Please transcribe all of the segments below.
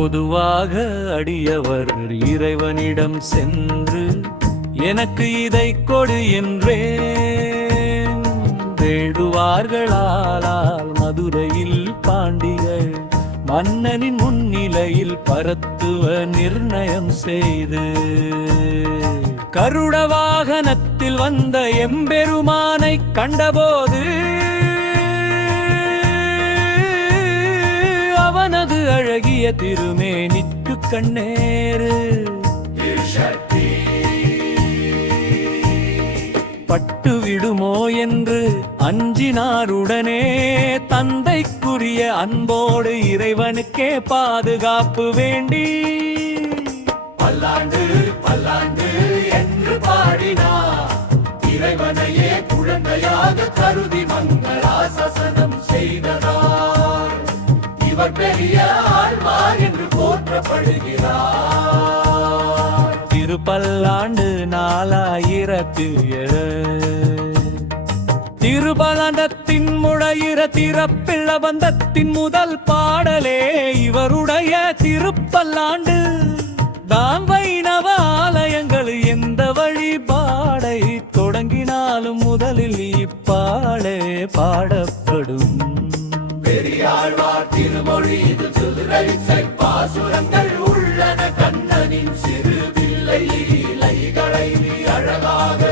பொதுவாக அடியவர் இறைவனிடம் சென்று எனக்கு இதை கொடு என்றே வேடுவார்களால் மதுரையில் பாண்டிகள் மன்னனின் முன்னிலையில் பரத்துவ நிர்ணயம் செய்து கருட வாகனத்தில் வந்த எம்பெருமானை கண்டபோது அவனது அழகிய திருமேனிக்கு கண்ணேறு பட்டு விடுமோ என்று அஞ்சினாருடனே தந்தைக்குரிய அன்போடு இறைவனுக்கே பாதுகாப்பு வேண்டி பல்லாண்டு பல்லாண்டு என்று பாடினார். இறைவனையே குழந்தையாக கருதி மங்களாசாசனம் செய்ததார். இவர் பெரிய ஆழ்வார் என்று போற்றப்படுகிறார். திருப்பல்லாண்டு 4000 திருபலண்டத்தின் முழையிற திறப்பிள்ள பந்தத்தின் முதல் பாடலே இவருடைய திருப்பல்லாண்டு. தாம் வைணவ ஆலயங்கள் எந்த வழிபாடை தொடங்கினாலும் முதலில் இப்பாடே பாடப்படும். பெரியாழ்வார் திருமொழி இது சிறுகரிசை பாசுரங்கள் உள்ளன. கண்ணனின் சிறு பிள்ளை இலைகளை அழகாக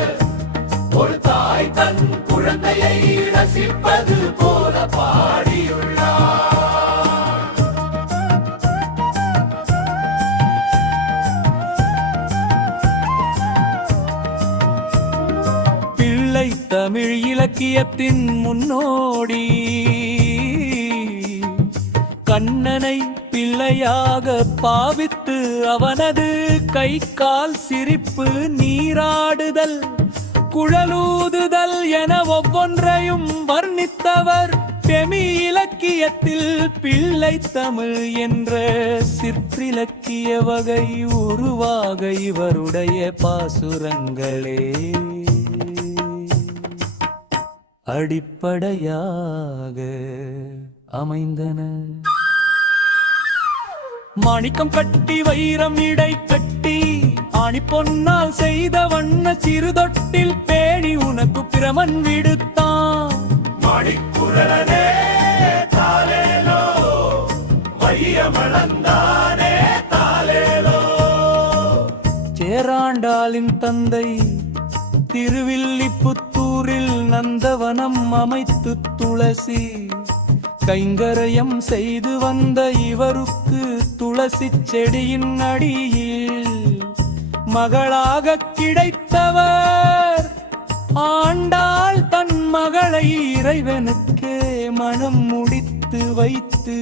ஒரு தாய் தன் குழந்தையை ரசிப்பது போல பாடியுள்ளார். பிள்ளை தமிழ் இலக்கியத்தின் முன்னோடி கண்ணனை பிள்ளையாக பாவித்து அவனது கை கால் சிரிப்பு நீராடுதல் குழலூதுதல் என ஒவ்வொன்றையும் வர்ணித்தவர். பெமி இலக்கியத்தில் பிள்ளை தமிழ் என்ற சிற்றிலக்கிய வகை உருவாக இவருடைய பாசுரங்களே அடிப்படையாக அமைந்தன. மாணிக்கம் கட்டி வைரம் இடை கட்டி ஆணி பொன்னால் செய்த வண்ண சிறுதொட்டில் பேணி உனக்கு பிரமன் விடுத்தான். மணிக்குரலனே தாலேலோ வையமளந்தானே தாலேலோ. சேராண்டாளின் தந்தை திருவில்லிபுத்தூரில் நந்தவனம் அமைத்து துளசி கைங்கரயம் செய்து வந்த இவருக்கு துளசி செடியின் அடியில் மகளாக கிடைத்தவர். ஆண்டாள் தன் மகளை இறைவனுக்கே மனம் முடித்து வைத்து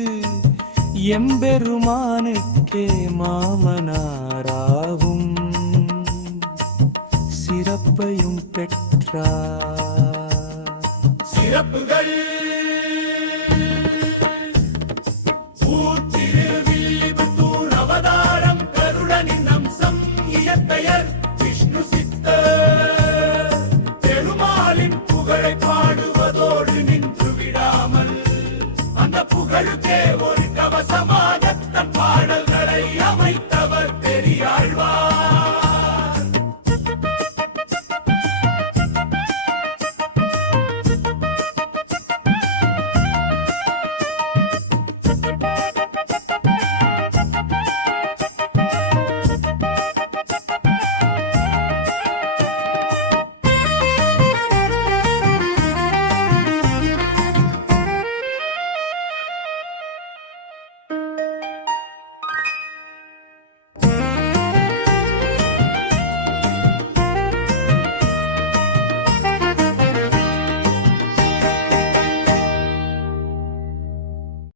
எம்பெருமானுக்கே மாமனாராகும் சிறப்பையும் பெற்றார். சிறப்புகள் திருவில்லிபுத்தூர் அவதாரம் கருடனின் அம்சம் இயற்பெயர் விஷ்ணு சித்தர். பெருமாளின் புகழை பாடுவதோடு நின்று விடாமல் அந்த புகழுக்கே ஒரு கவசம்